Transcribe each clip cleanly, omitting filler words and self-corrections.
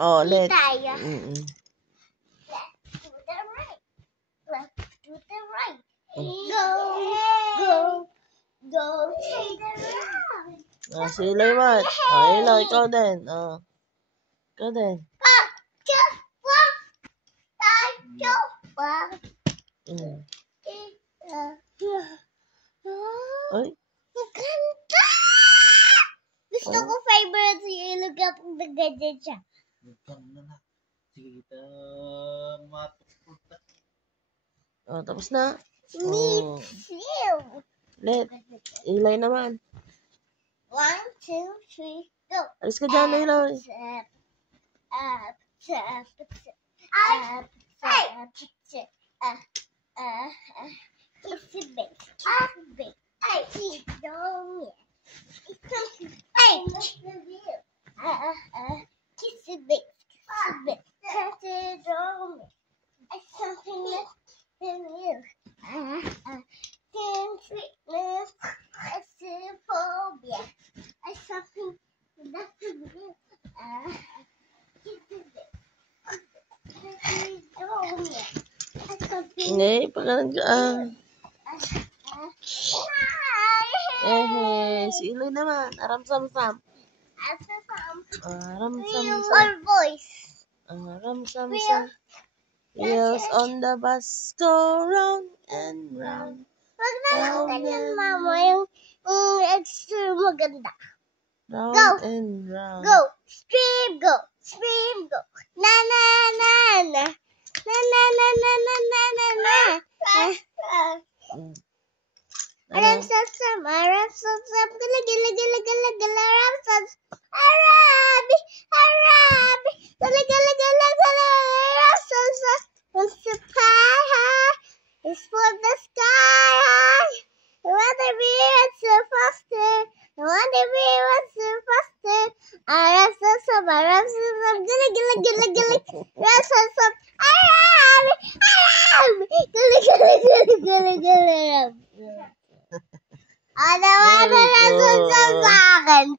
Oh, let's. tayo. Mm-mm. Let's do the right. Let's do the right. Go take the right. Si Iloy, Iloy, ikaw din. Ikaw din. Mm. Ay, Maganda! Gusto ko favorite si Ilog kapag nag-ganyan siya. Sige, tapos na. Me too. Let. Iloy naman. 1, 2, 3, go. Alis ka dyan, Iloy. Hindi, pagkalan ka. Si Iloy naman. Aram-sam-sam. Our voice. Aram-sam-sam. Wheels on the bus go round and round. Wag na lang ganyan, Mama. Yung extra maganda. Round and round. Go. Stream, go. Stream, go. Na, na, na, na. Na, na, na, na, na, na, na, na. Aram-sam-sam, aram-sam-sam, gala-gala-gala-gala-gala, aram-sam-sam, arabi, arabi, gala-gala-gala-gala, aram-sam-sam, it's the pie high, it's for the sky high, I wanna be so faster, I wanna be so faster, aram-sam-sam, aram-sam-sam, gala-gala-gala-gala, aram-sam-sam, arabi, arabi, gala-gala-gala-gala-gala, aram-sam. Ano sa akin?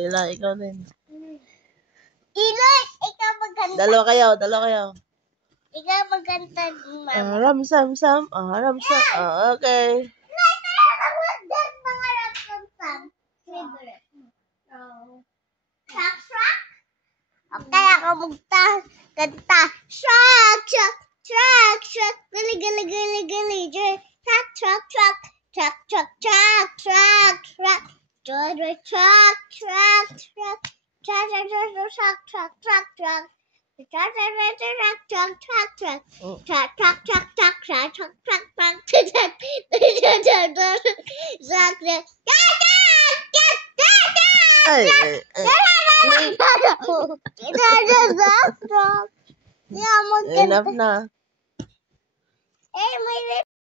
Iloy, ikaw din. Iloy, ikaw maganda. Dalawa kayo. Ikaw maganda din, Mama. Aram-sam-sam, aram-sam. Okay. Mga ram-sam-sam. Favorite. Truck? Okay, ako magkanta. Truck. Gali. Truck. Enough na. Eh, may